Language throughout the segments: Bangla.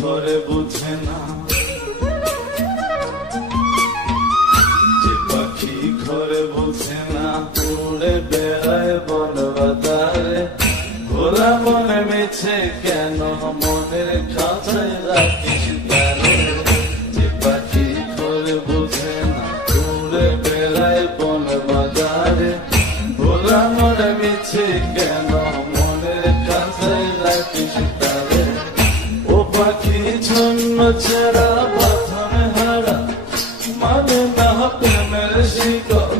ঘরে বুঝে না, যে পাখি ঘরে বুঝে না, উড়ে বেড়ায় বন বাজারে। ভোলা মনে মিছে কেন মনের খাঁচায় রাখিস তারে। যে পাখি ঘরে বুঝে না, উড়ে বেড়ায় বন বাজারে। ভোলা মনে মিছে কেন মনের খাঁচায় রাখিস তারে। ও পাখি ছন্ন ছেড়া বাঁধনে হারা, মানে না প্রেমের শিকল।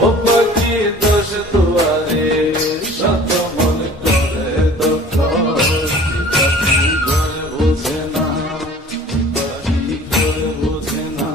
ও পাখি দোষ দুয়ারে, শত মন করে দখল। পাখি ঘরে বুঝে না, পাখি ঘরে বুঝে না।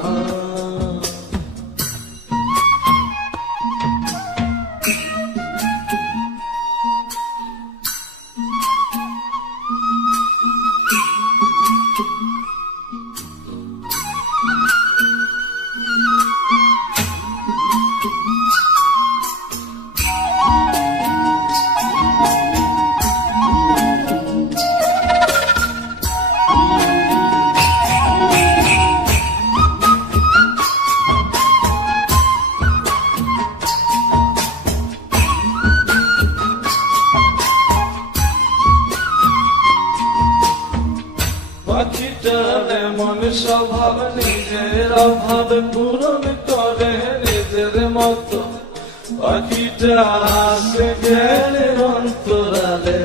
পাখিটার এমন স্বভাব, নিজের অভাব পূরণ করে নিজের মতো। পাখিটা আসে গেলে অন্তরালে,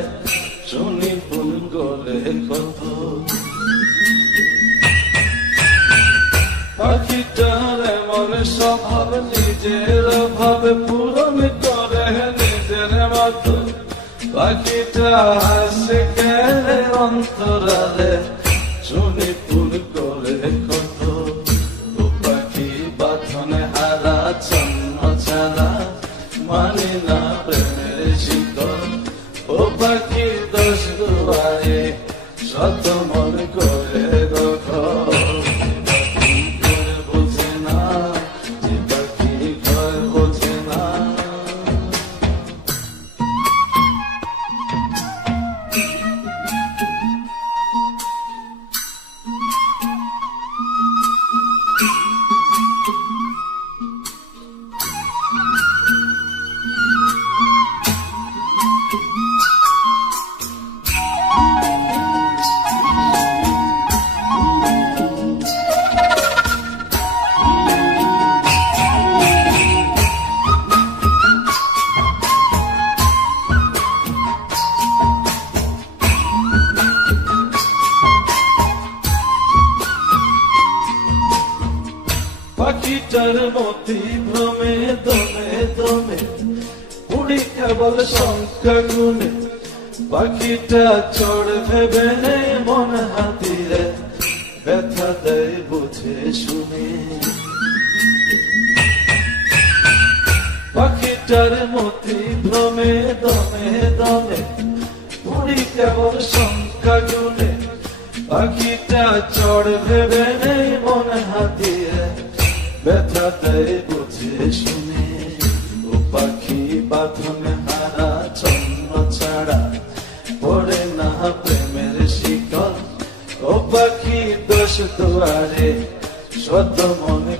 শুনি ফুল করে কত। পাখিটার এমন স্বভাব, নিজের অভাব পূরণ করে নিজের মতো। পাখিটা আসে গেলে অন্তরালে, শুনি ফুল করে কত। ও পাখি বাঁধনে হারা, ছন্ন ছাড়া, মানে না প্রেমের শিকল। ও পাখি দোষ দুয়ারে, শত মন করে দখল। পাখি ঘরে বোঝে না, যে পাখি ঘরে বোঝে না। পাখিটার মতি ভ্রমে দমে দমে, উড়ি কেবল সংখ্যা গুণে। পাখিটা চড় ভেবে মন হাতিরে, ব্যথা দেয় বুঝে শুনে। পাখিটার মতি ভ্রমে দমে দমে, উড়ি কেবল সংখ্যা গুণে। পাখিটা চড় ভেবে মন হাতিরে, ব্যথা দেয় বুঝে শুনে। ও পাখি বাঁধনে হারা, ছন্ন ছাড়া, পড়ে না প্রেমের শিকল। ও পাখি দোষ দুয়ারে, শত মনে